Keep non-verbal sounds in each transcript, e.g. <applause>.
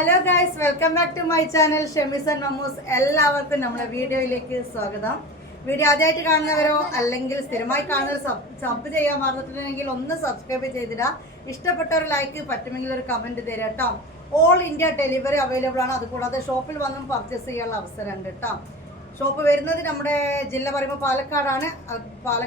Hello guys welcome back to my channel ഷെമിസൺ മമ്മൂസ് എല്ലാവർക്കും നമ്മുടെ വീഡിയോയിലേക്ക് സ്വാഗതം. വീഡിയോ ആദ്യമായിട്ട് കാണുന്നവരോ അല്ലെങ്കിൽ സ്ഥിരമായി കാണുന്നവർ സബ് ചെയ്യാൻ മറന്നിട്ടുണ്ടെങ്കിൽ ഒന്ന് സബ്സ്ക്രൈബ് ചെയ്തിടാം ഇഷ്ടപ്പെട്ട ഒരു ലൈക്ക് പറ്റുമെങ്കിൽ ഒരു കമന്റ് തരാം കേട്ടോ. ഓൾ ഇന്ത്യ ഡെലിവറി അവൈലബിൾ ആണ്. അതുകൂടാതെ ഷോപ്പിൽ വന്നും പർച്ചേസ് ചെയ്യാനുള്ള അവസരമുണ്ട് കേട്ടോ. ഷോപ്പ് വരുന്നത് നമ്മുടെ ജില്ല പറയുമ്പോൾ പാലക്കാടാണ്. പാല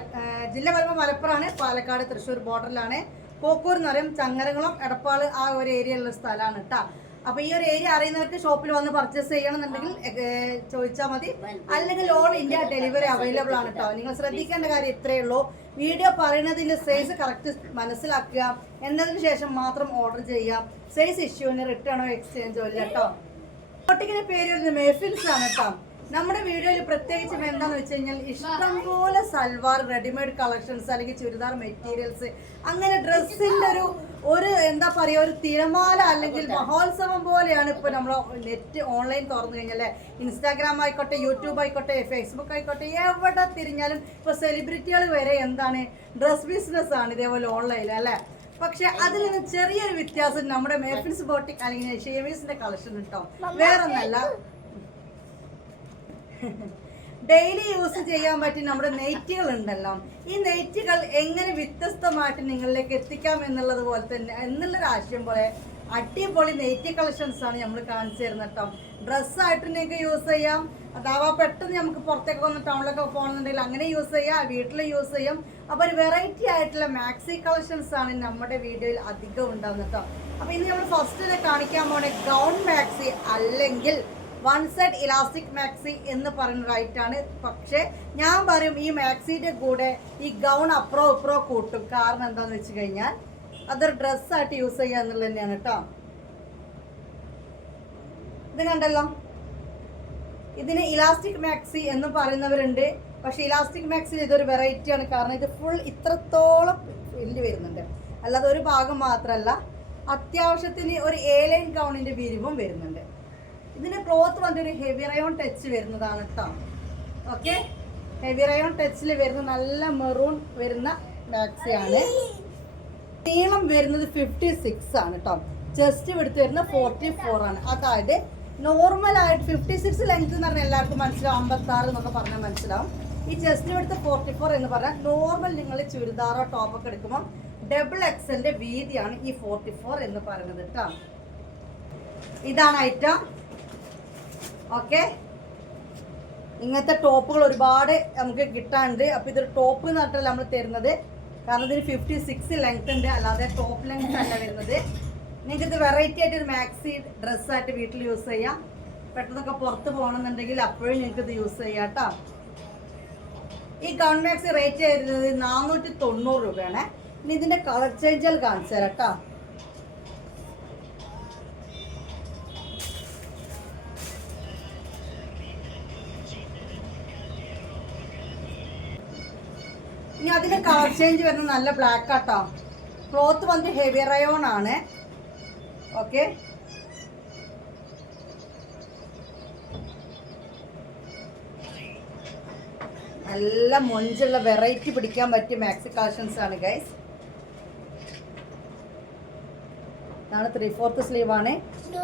ജില്ല പറയുമ്പോൾ മലപ്പുറമാണ്. പാലക്കാട് തൃശ്ശൂർ ബോർഡറിലാണ് കോക്കൂർ എന്ന് പറയും. ചങ്ങരകുളം എടപ്പാൾ ആ ഒരു ഏരിയയിലുള്ള സ്ഥലമാണ് കേട്ടോ. അപ്പൊ ഈ ഒരു ഏരിയ അറിയുന്നവർക്ക് ഷോപ്പിൽ വന്ന് പർച്ചേസ് ചെയ്യണമെന്നുണ്ടെങ്കിൽ ചോദിച്ചാൽ മതി. അല്ലെങ്കിൽ ഓൾ ഇന്ത്യ ഡെലിവറി അവൈലബിൾ ആണ് കേട്ടോ നിങ്ങൾ ശ്രദ്ധിക്കേണ്ട കാര്യം ഇത്രയേ ഉള്ളൂ. വീഡിയോ പറയുന്നതിന്റെ സൈസ് കറക്റ്റ് മനസ്സിലാക്കുക. എന്നതിന് ശേഷം മാത്രം ഓർഡർ ചെയ്യുക. സൈസ് ഇഷ്യൂവിന് റിട്ടേണോ എക്സ്ചേഞ്ചോ ഇല്ല കേട്ടോ ഒട്ടിക്കിന്റെ പേര് വരുന്നത് മെഫിൽസ് ആണ് കേട്ടോ നമ്മുടെ വീഡിയോയിൽ പ്രത്യേകിച്ചും എന്താണെന്ന് വെച്ച് കഴിഞ്ഞാൽ ഇഷ്ടംപോലെ സൽവാർ റെഡിമെയ്ഡ് കളക്ഷൻസ് അല്ലെങ്കിൽ ചുരിദാർ മെറ്റീരിയൽസ് അങ്ങനെ ഡ്രസ്സിന്റെ ഒരു ഒരു എന്താ പറയുക ഒരു തിരമാല അല്ലെങ്കിൽ മഹോത്സവം പോലെയാണ് ഇപ്പൊ നമ്മൾ നെറ്റ് ഓൺലൈൻ തുറന്നു കഴിഞ്ഞാൽ ഇൻസ്റ്റാഗ്രാം ആയിക്കോട്ടെ യൂട്യൂബ് ആയിക്കോട്ടെ ഫേസ്ബുക്ക് ആയിക്കോട്ടെ എവിടെ തിരിഞ്ഞാലും ഇപ്പൊ സെലിബ്രിറ്റികൾ വരെ എന്താണ് ഡ്രസ് ബിസിനസ് ആണ് ഇതേപോലെ ഓൺലൈനിൽ അല്ലേ? പക്ഷെ അതിൽ നിന്ന് ചെറിയൊരു വ്യത്യാസം നമ്മുടെ മേഫിൻസ് ബോട്ടിക് അല്ലെങ്കിൽ ഷേവീസിന്റെ കളക്ഷൻ കേട്ടോ വേറൊന്നല്ല. <laughs> ഡെയിലി യൂസ് ചെയ്യാൻ പറ്റിയ നമ്മുടെ നെയ്റ്റുകൾ ഉണ്ടല്ലോ. ഈ നെയ്റ്റുകൾ എങ്ങനെ വ്യത്യസ്തമായിട്ട് നിങ്ങളിലേക്ക് എത്തിക്കാം എന്നുള്ളത് പോലെ തന്നെ എന്നുള്ളൊരു ആശയം പോലെ അടിപൊളി നെയ്റ്റി കളക്ഷൻസ് ആണ് നമ്മൾ കാണിച്ചു തരുന്നത് കേട്ടോ. ഡ്രസ്സായിട്ട് നിങ്ങൾക്ക് യൂസ് ചെയ്യാം. അതാവാ പെട്ടെന്ന് നമുക്ക് പുറത്തേക്ക് വന്ന് ടൗണിലൊക്കെ പോകണമെന്നുണ്ടെങ്കിൽ അങ്ങനെ യൂസ് ചെയ്യാം വീട്ടിൽ യൂസ് ചെയ്യാം. അപ്പോൾ ഒരു വെറൈറ്റി ആയിട്ടുള്ള മാക്സി കളക്ഷൻസ് ആണ് നമ്മുടെ വീഡിയോയിൽ അധികം ഉണ്ടാകുന്നത് കേട്ടോ. അപ്പോൾ ഇന്ന് നമ്മൾ ഫസ്റ്റിൽ കാണിക്കാൻ പോണേ ഗൗൺ മാക്സി അല്ലെങ്കിൽ വൺ സെറ്റ് ഇലാസ്റ്റിക് മാക്സി എന്ന് പറയുന്ന റൈറ്റാണ് പക്ഷേ ഞാൻ പറയും ഈ മാക്സിയുടെ കൂടെ ഈ ഗൗൺ അപ്രോ ഇപ്രോ കൂട്ടും കാരണം എന്താണെന്ന് വെച്ച് കഴിഞ്ഞാൽ അതൊരു ഡ്രസ്സായിട്ട് യൂസ് ചെയ്യുക എന്നുള്ളത് തന്നെയാണ് കേട്ടോ ഇത് കണ്ടല്ലോ. ഇതിന് ഇലാസ്റ്റിക് മാക്സി എന്ന് പറയുന്നവരുണ്ട്. പക്ഷേ ഇലാസ്റ്റിക് മാക്സിൽ ഇതൊരു വെറൈറ്റിയാണ് കാരണം ഇത് ഫുൾ ഇത്രത്തോളം വലിയ വരുന്നുണ്ട്. അല്ലാതെ ഒരു ഭാഗം മാത്രമല്ല അത്യാവശ്യത്തിന് ഒരു ഏലൈൻ ലൈൻ ഗൗണിന്റെ വിരിവും വരുന്നുണ്ട്. ഇതിന്റെ ക്ലോത്ത് വന്നിട്ട് ഒരു ഹെവി റയോൺ ടച്ച് വരുന്നതാണ് കേട്ടോ ഓക്കെ? ഹെവി റയോൺ ടച്ചിൽ വരുന്ന നല്ല മെറൂൺ വരുന്ന മാക്സിയാണ്. നീളം വരുന്നത് ഫിഫ്റ്റി സിക്സ് ആണ് കേട്ടോ ചെസ്റ്റ് എടുത്ത് വരുന്ന ഫോർട്ടി ഫോർ ആണ്. അതായത് നോർമൽ ആയിട്ട് ഫിഫ്റ്റി സിക്സ് ലെങ്ത് എന്ന് പറഞ്ഞാൽ എല്ലാവർക്കും മനസ്സിലാവും. അമ്പത്തി ആറ് എന്നൊക്കെ പറഞ്ഞാൽ മനസ്സിലാവും. ഈ ചെസ്റ്റ് എടുത്ത് ഫോർട്ടി ഫോർ എന്ന് പറഞ്ഞാൽ നോർമൽ നിങ്ങൾ ചുരിദാറോ ടോപ്പൊക്കെ എടുക്കുമ്പോൾ ഡബിൾ എക്സലിന്റെ വീതിയാണ് ഈ ഫോർട്ടി ഫോർ എന്ന് പറയുന്നത് കേട്ടോ ഇതാണ് ഐറ്റം ഓക്കെ? ഇങ്ങനത്തെ ടോപ്പുകൾ ഒരുപാട് നമുക്ക് കിട്ടാനുണ്ട്. അപ്പോൾ ഇതൊരു ടോപ്പ് എന്ന് പറഞ്ഞിട്ടല്ല നമ്മൾ തരുന്നത്. കാരണം ഇതിന് ഫിഫ്റ്റി സിക്സ് ലെങ്ത് ഉണ്ട്. അല്ലാതെ ടോപ്പ് ലെങ്ത് അല്ല വരുന്നത്. നിങ്ങൾക്ക് ഇത് വെറൈറ്റി ആയിട്ട് ഒരു മാക്സി ഡ്രസ്സായിട്ട് വീട്ടിൽ യൂസ് ചെയ്യാം. പെട്ടെന്നൊക്കെ പുറത്ത് പോകണമെന്നുണ്ടെങ്കിൽ അപ്പോഴും നിങ്ങൾക്ക് ഇത് യൂസ് ചെയ്യാം കേട്ടോ ഈ ഗൗൺ മാക്സി റേറ്റ് വരുന്നത് നാനൂറ്റി തൊണ്ണൂറ് രൂപയാണ്. ഇനി ഇതിന്റെ കളർ ചേഞ്ചൽ കാണിച്ചു തരാം കേട്ടോ ഇനി അതിന്റെ കളർ ചേഞ്ച് വരുന്നത് നല്ല ബ്ലാക്ക് ആട്ടോ. ക്ലോത്ത് വന്ന് ഹെവി റയോൺ ആണ്. ഓക്കെ നല്ല മൊഞ്ചുള്ള വെറൈറ്റി പിടിക്കാൻ പറ്റിയ മാക്സി കളക്ഷൻസ് ആണ് ഗൈസ് ഇതാണ് ത്രീ ഫോർത്ത് സ്ലീവ് ആണ്.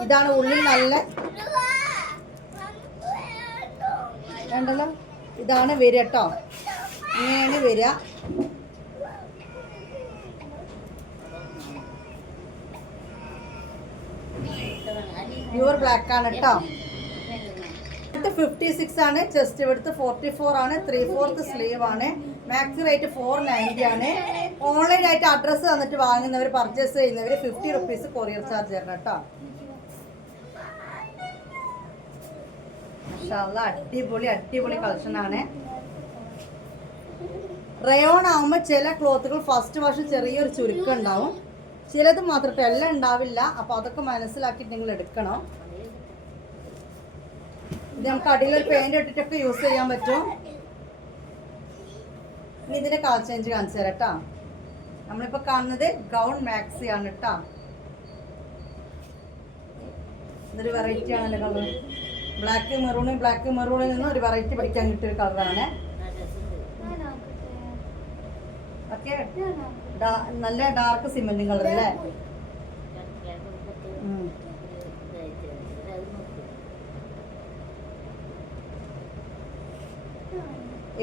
ഇതാണ് ഉള്ളിൽ നല്ല വേണ്ടല്ലോ? ഇതാണ് വരിക കേട്ടോ ഇങ്ങനെയാണ് വരിക. പ്യൂർ ബ്ലാക്ക് ആണ് കേട്ടോ. ഇവിടുത്തെ ഫിഫ്റ്റി സിക്സ് ആണ് ചെസ്റ്റ് എടുത്ത് ഫോർട്ടി ഫോർ ആണ് ത്രീ ഫോർത്ത് സ്ലീവ് ആണ് മാക്സി റേറ്റ് ഫോർ നയന്റി ആണ്. ഓൺലൈൻ ആയിട്ട് അഡ്രസ്സ് തന്നിട്ട് വാങ്ങുന്നവർ പർച്ചേസ് ചെയ്യുന്നവർ ഫിഫ്റ്റി റുപ്പീസ് കൊറിയർ ചാർജ് തരണം കേട്ടോ. അടിപൊളി അടിപൊളി കളക്ഷൻ ആണ്. റയോൺ ആവുമ്പോൾ ചില ക്ലോത്തുകൾ ഫസ്റ്റ് വാഷ് ചെറിയൊരു ചുരുക്കം ഉണ്ടാവും. ചിലത് മാത്രം എല്ലാം ഉണ്ടാവില്ല. അപ്പോൾ അതൊക്കെ മനസ്സിലാക്കിയിട്ട് നിങ്ങൾ എടുക്കണം. ഇത് നമുക്ക് അടിയിലൊരു പെയിന്റ് ഇട്ടിട്ടൊക്കെ യൂസ് ചെയ്യാൻ പറ്റും. ഇനി ഇതിന്റെ കളർ ചേഞ്ച് കാണിച്ചു തരാം കേട്ടോ നമ്മളിപ്പോ കാണുന്നത് ഗൗൺ മാക്സി ആണ് കേട്ടോ ഇതൊരു വെറൈറ്റി ആണല്ലോ കളർ ബ്ലാക്ക് മെറൂണ് ബ്ലാക്ക് മെറൂണിൽ നിന്ന് ഒരു വെറൈറ്റി പഠിക്കാൻ കിട്ടിയ ഒരു കളറാണ് ഒക്കെ നല്ല ഡാർക്ക് സിമെന്റ് കളർ അല്ലേ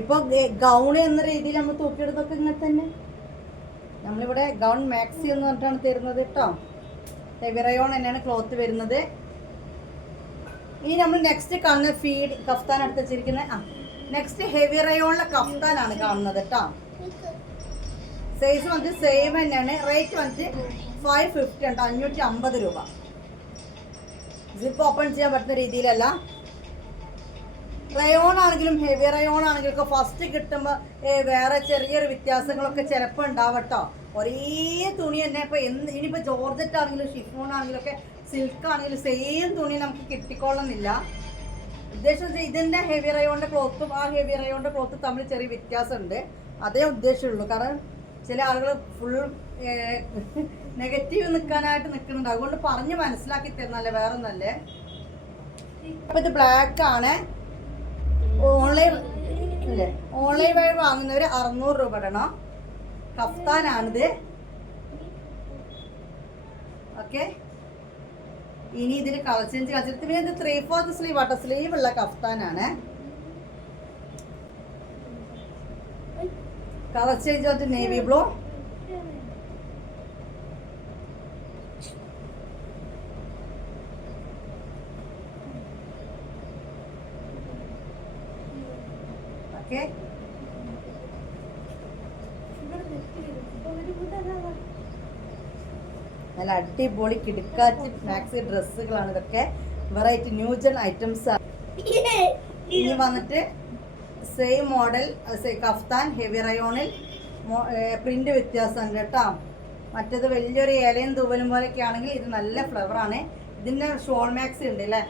ഇപ്പൊ ഗൗൺ എന്ന രീതിയിൽ നമ്മൾ തൂക്കിയെടുത്തൊക്കെ ഇങ്ങനെ തന്നെ? നമ്മളിവിടെ ഗൗൺ മാക്സി എന്ന് പറഞ്ഞിട്ടാണ് തരുന്നത് കേട്ടോ. ഹെവിറയോൺ തന്നെയാണ് ക്ലോത്ത് വരുന്നത്. ഇനി നമ്മൾ നെക്സ്റ്റ് കാണുന്ന ഫീഡ് കഫ്താൻ എടുത്ത് വെച്ചിരിക്കുന്നത് ആ നെക്സ്റ്റ് ഹെവിറയോണിലെ കഫ്താനാണ് കാണുന്നത് കേട്ടോ. സൈസ് വന്നിട്ട് സെയിം തന്നെയാണ്. റേറ്റ് വന്നിട്ട് ഫൈവ് ഫിഫ്റ്റി ഉണ്ട് അഞ്ഞൂറ്റി അമ്പത് രൂപ. സിപ്പ് ഓപ്പൺ ചെയ്യാൻ പറ്റുന്ന രീതിയിലല്ല. റയോൺ ആണെങ്കിലും ഹെവി റയോൺ ആണെങ്കിലും ഒക്കെ ഫസ്റ്റ് കിട്ടുമ്പോൾ വേറെ ചെറിയൊരു വ്യത്യാസങ്ങളൊക്കെ ചിലപ്പോൾ ഉണ്ടാവട്ടോ ഒരേ തുണി തന്നെ ഇപ്പോൾ എന്ത് ഇനിയിപ്പോൾ ജോർജറ്റ് ആണെങ്കിലും ഷിഫോൺ ആണെങ്കിലും ഒക്കെ സിൽക്ക് ആണെങ്കിലും സെയിം തുണി നമുക്ക് കിട്ടിക്കൊള്ളുന്നില്ല. ഉദ്ദേശം ഇതിന്റെ ഹെവി റയോണിന്റെ ക്ലോത്തും ആ ഹെവി റയോണിന്റെ ക്ലോത്തും തമ്മിൽ ചെറിയ വ്യത്യാസമുണ്ട്. അതേ ഉദ്ദേശമുള്ളൂ. കാരണം ചില ആളുകൾ ഫുൾ നെഗറ്റീവ് നിൽക്കാനായിട്ട് നിൽക്കുന്നുണ്ട് അതുകൊണ്ട് പറഞ്ഞ് മനസ്സിലാക്കി തരുന്നല്ലേ വേറെ ഒന്നല്ലേ അപ്പൊ ഇത് ബ്ലാക്ക് ആണ്. ഓൺലൈൻ ഇല്ലേ? ഓൺലൈൻ വഴി വാങ്ങുന്നവര് അറുന്നൂറ് രൂപ ഇടണം. കഫ്താനാണിത്. ഓക്കെ. ഇനി ഇതിൽ കളർ ചേഞ്ച് കളിച്ചിട്ട് പിന്നെ ഇത് ത്രീ ഫോർത്ത് സ്ലീവ് ആട്ടോ സ്ലീവ് ഉള്ള കഫ്താനാണ്. കളർ ചേഞ്ച് വന്നിട്ട് നേവി ബ്ലൂ? ഓക്കെ. നല്ല അടിപൊളി കിടക്കാച്ച് മാക്സി ഡ്രസ്സുകളാണ് ഇതൊക്കെ. വെറൈറ്റി ന്യൂജൻ ഐറ്റംസ് ആണ്. ഇനി വന്നിട്ട് സെയിം മോഡൽ കഫ്താൻ ഹെവി റയോണിൽ പ്രിന്റ് വ്യത്യാസമുണ്ട് കേട്ടോ. മറ്റത് വലിയൊരു ഇലയും തൂവലും പോലെയൊക്കെ ആണെങ്കിൽ ഇത് നല്ല ഫ്ലവർ ആണ്. ഇതിന്റെ ഷോൾ മാക്സി ഉണ്ട് അല്ലേ?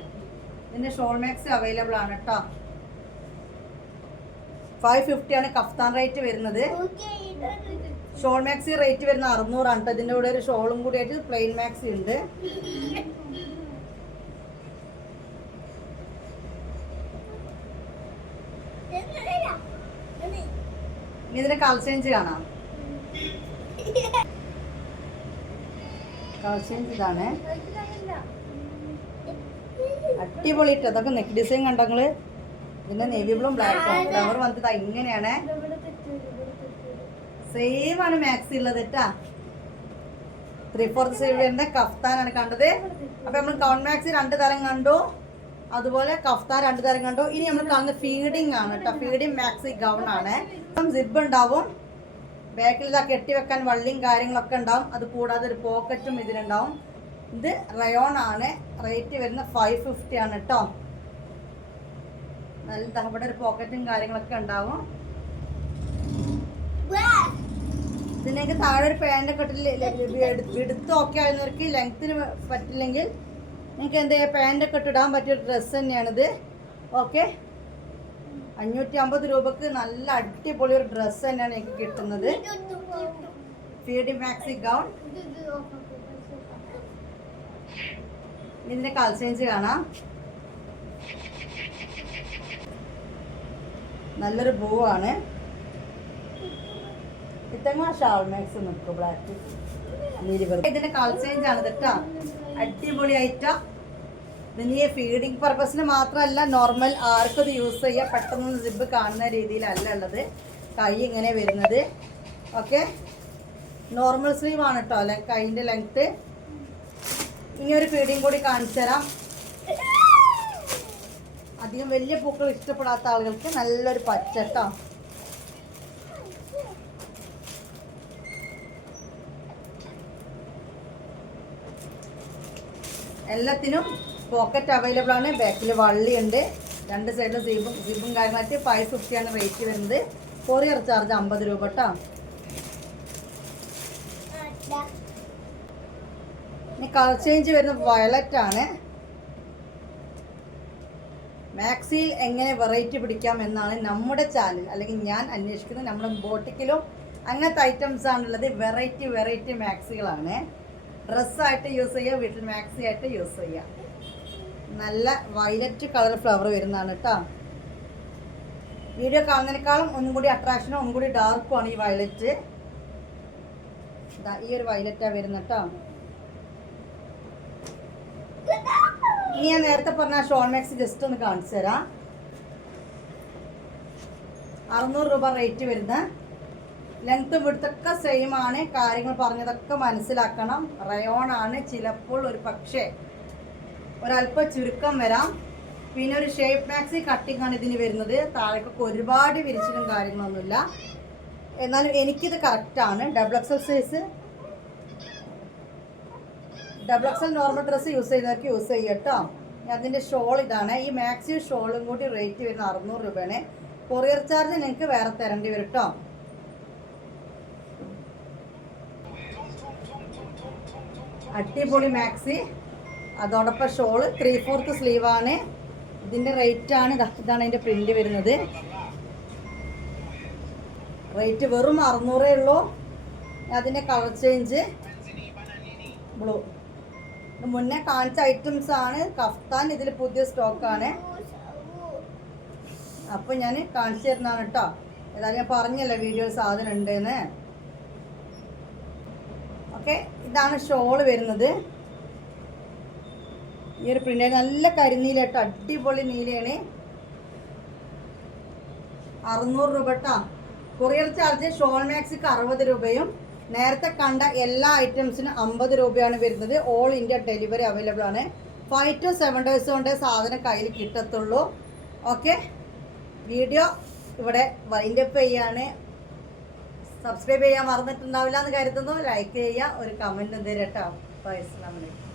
ഇതിന്റെ ഷോൾ മാക്സി അവൈലബിൾ ആണ് കേട്ടോ. ഫൈവ് ഫിഫ്റ്റി ആണ് കഫ്താൻ റേറ്റ് വരുന്നത്. ഷോൾ മാക്സി റേറ്റ് വരുന്ന അറുന്നൂറാണ് കേട്ടോ. ഇതിന്റെ കൂടെ ഒരു ഷോളും കൂടി ആയിട്ട് പ്ലെയിൻ മാക്സി ഉണ്ട് ഇനി ഇതിന്റെ കളർ ചേഞ്ച് കാണാം. കളർ ചേഞ്ച് ഇതാണ്. അടിപൊളി ഇട്ട് അതൊക്കെ നെക്ക് ഡിസൈൻ കണ്ടങ്ങൾ പിന്നെ നേവി ബ്ലൂ ബ്ലാക്കും ഫ്ലവർ വന്നിട്ട് ഇങ്ങനെയാണ്. സെയിം ആണ് മാക്സി ഉള്ളത് കേട്ടാ ത്രീ ഫോർത്ത് സെവിയറിന്റെ കഫ്താനാണ് കണ്ടത്. അപ്പൊ നമ്മൾ കൗൺ മാക്സി രണ്ട് തരം കണ്ടു. അതുപോലെ കഫ്ത രണ്ട് തരം കണ്ടു. ഇനി നമ്മൾ കാണുന്ന ഫീഡിങ് ആണ് കേട്ടോ. ഫീഡിങ് മാക്സി ഗൗൺ ആണ്. സിബ് ഉണ്ടാവും. ബാക്കിൽ ഇതാ കെട്ടിവെക്കാൻ വള്ളിയും കാര്യങ്ങളൊക്കെ ഉണ്ടാവും. അത് കൂടാതെ ഒരു പോക്കറ്റും ഇതിലുണ്ടാവും. ഇത് റയോൺ ആണ്. റേറ്റ് വരുന്ന ഫൈവ് ഫിഫ്റ്റി ആണ് കേട്ടോ. നല്ല ദാ ഇവിടെ ഒരു പോക്കറ്റും കാര്യങ്ങളൊക്കെ ഉണ്ടാവും. ഇതിനൊക്കെ താഴെ ഒരു പാന്റൊക്കെ ഇട്ടില്ല എടുത്ത് ഓക്കെ ആവുന്നവർക്ക് ലെങ്ത്തിന് പറ്റില്ലെങ്കിൽ നിങ്ങൾക്ക് എന്താ പാന്റൊക്കെ ഇട്ടിടാൻ പറ്റിയ ഒരു ഡ്രസ്സ് തന്നെയാണിത്. ഓക്കെ? അഞ്ഞൂറ്റി അമ്പത് രൂപക്ക് നല്ല അടിപൊളി ഒരു ഡ്രസ്സ് തന്നെയാണ് എനിക്ക് കിട്ടുന്നത്. ഫീഡി മാക്സി ഗൗൺ ഇതിന്റെ കൾസൈൻസ് കാണാം. നല്ലൊരു ബ്ലൂ ആണ്. ഇത്തങ്ങ ഷാൾ മാക്സ് നിൽക്കും ബ്ലാക്ക് ഇതിന്റെ കൾസൈൻസ് ആണ് കേട്ടോ അടിപൊളി ഐറ്റം ഇതിന് ഫീഡിങ് പർപ്പസിന് മാത്രമല്ല നോർമൽ ആർക്കും ഇത് യൂസ് ചെയ്യാം. പെട്ടെന്ന് സിബ് കാണുന്ന രീതിയിലല്ല ഉള്ളത്. കൈ ഇങ്ങനെ വരുന്നത്. ഓക്കെ നോർമൽ സ്ലീവ് ആണ് കേട്ടോ അല്ലെ കൈന്റെ ലെങ്ത്ത് ഇനി ഒരു ഫീഡിങ് കൂടി കാണിച്ചു തരാം. അധികം വലിയ പൂക്കൾ ഇഷ്ടപ്പെടാത്ത ആളുകൾക്ക് നല്ലൊരു പച്ച കേട്ടോ എല്ലാത്തിനും പോക്കറ്റ് അവൈലബിൾ ആണ്. ബാക്കിൽ വള്ളിയുണ്ട്. രണ്ട് സൈഡിലും സീബും സീബും കാര്യമായിട്ട് ഫൈവ് ഫിഫ്റ്റിയാണ് റേറ്റ് വരുന്നത്. കൊറിയർ ചാർജ് അമ്പത് രൂപ കേട്ടോ ഇനി കളർ ചേഞ്ച് വരുന്ന വയലറ്റ് ആണ്. മാക്സിയിൽ എങ്ങനെ വെറൈറ്റി പിടിക്കാം എന്നാണ് നമ്മുടെ ചാനൽ അല്ലെങ്കിൽ ഞാൻ അന്വേഷിക്കുന്നത്. നമ്മുടെ ബോട്ടിക്കിലും അങ്ങനത്തെ ഐറ്റംസ് ആണുള്ളത്. വെറൈറ്റി വെറൈറ്റി മാക്സികളാണ് ഡ്രസ്സായിട്ട് യൂസ് ചെയ്യുക വീട്ടിൽ മാക്സി ആയിട്ട് യൂസ് ചെയ്യുക നല്ല വയലറ്റ് കളർ ഫ്ലവർ വരുന്നതാണ് കേട്ടോ വീഡിയോ കാണുന്നതിനേക്കാളും ഒന്നും കൂടി അട്രാക്ഷനും ഒന്നും കൂടി ഡാർക്കും ആണ് ഈ വയലറ്റ് ഈ ഒരു വയലറ്റാണ് വരുന്നത് കേട്ടോ ഇനി ഞാൻ നേരത്തെ പറഞ്ഞ ഷോൾ മാക്സ് ജസ്റ്റ് ഒന്ന് കാണിച്ചു തരാം. അറുന്നൂറ് രൂപ റേറ്റ് വരുന്ന ലെങ്ത്തും വിടുത്തൊക്കെ സെയിം ആണ്. കാര്യങ്ങൾ പറഞ്ഞതൊക്കെ മനസ്സിലാക്കണം. റയോൺ ആണ്. ചിലപ്പോൾ ഒരു പക്ഷേ ഒരല്പം ചുരുക്കം വരാം. പിന്നെ ഒരു ഷേപ്പ് മാക്സി കട്ടിംഗ് ആണ് ഇതിന് വരുന്നത്. താഴേക്കൊക്കെ ഒരുപാട് വിരിച്ചിലും കാര്യങ്ങളൊന്നുമില്ല. എന്നാലും എനിക്കിത് കറക്റ്റാണ് double XL size double XL normal dress use ചെയ്യുന്നവർക്ക് യൂസ് ചെയ്യട്ടോ അതിന്റെ ഷോൾ ഇതാണ്. ഈ മാക്സി ഷോളും കൂടി റേറ്റ് വരുന്ന അറുന്നൂറ് രൂപയാണ്. കൊറിയർ ചാർജ് നിങ്ങൾക്ക് വേറെ തരേണ്ടി വരും കേട്ടോ. അടിപൊളി മാക്സി. അതോടൊപ്പം ഷോൾ ത്രീ ഫോർത്ത് സ്ലീവാണ് ഇതിന്റെ റേറ്റ് ആണ് ഇതാ ഇതാണ് അതിന്റെ പ്രിന്റ് വരുന്നത്. റേറ്റ് വെറും അറുന്നൂറേ ഉള്ളൂ. അതിന്റെ കളർ ചേഞ്ച് ബ്ലൂ മുന്നേ കാണിച്ച ഐറ്റംസ് ആണ്. കഫ്താൻ ഇതിൽ പുതിയ സ്റ്റോക്കാണ് അപ്പോൾ ഞാൻ കാണിച്ചു തരുന്നതാണ് കേട്ടോ. ഏതായാലും ഞാൻ പറഞ്ഞല്ലോ വീഡിയോ സാധനം ഉണ്ടെന്ന്. ഓക്കെ ഇതാണ് ഷോൾ വരുന്നത്. ഈ ഒരു പ്രിന്റ് നല്ല കരിനീല കേട്ടോ അടിപൊളി നീലയാണ്. അറുന്നൂറ് രൂപ കേട്ടോ കൊറിയർ ചാർജ് ഷോൾ മാക്സിക്ക് അറുപത് രൂപയും നേരത്തെ കണ്ട എല്ലാ ഐറ്റംസിനും അമ്പത് രൂപയാണ് വരുന്നത്. ഓൾ ഇന്ത്യ ഡെലിവറി അവൈലബിൾ ആണ്. ഫൈവ് ടു സെവൻ ഡേയ്സ് കൊണ്ട് സാധനം കയ്യിൽ കിട്ടത്തുള്ളൂ. ഓക്കെ വീഡിയോ ഇവിടെ വൈൻഡപ്പ് ചെയ്യാണ്. സബ്സ്ക്രൈബ് ചെയ്യാൻ മറന്നിട്ടുണ്ടാവില്ല എന്ന് കരുതുന്നു. ലൈക്ക് ചെയ്യുക ഒരു കമന്റ് എന്തേരട്ടോ അസ്സലാമു അലൈക്കും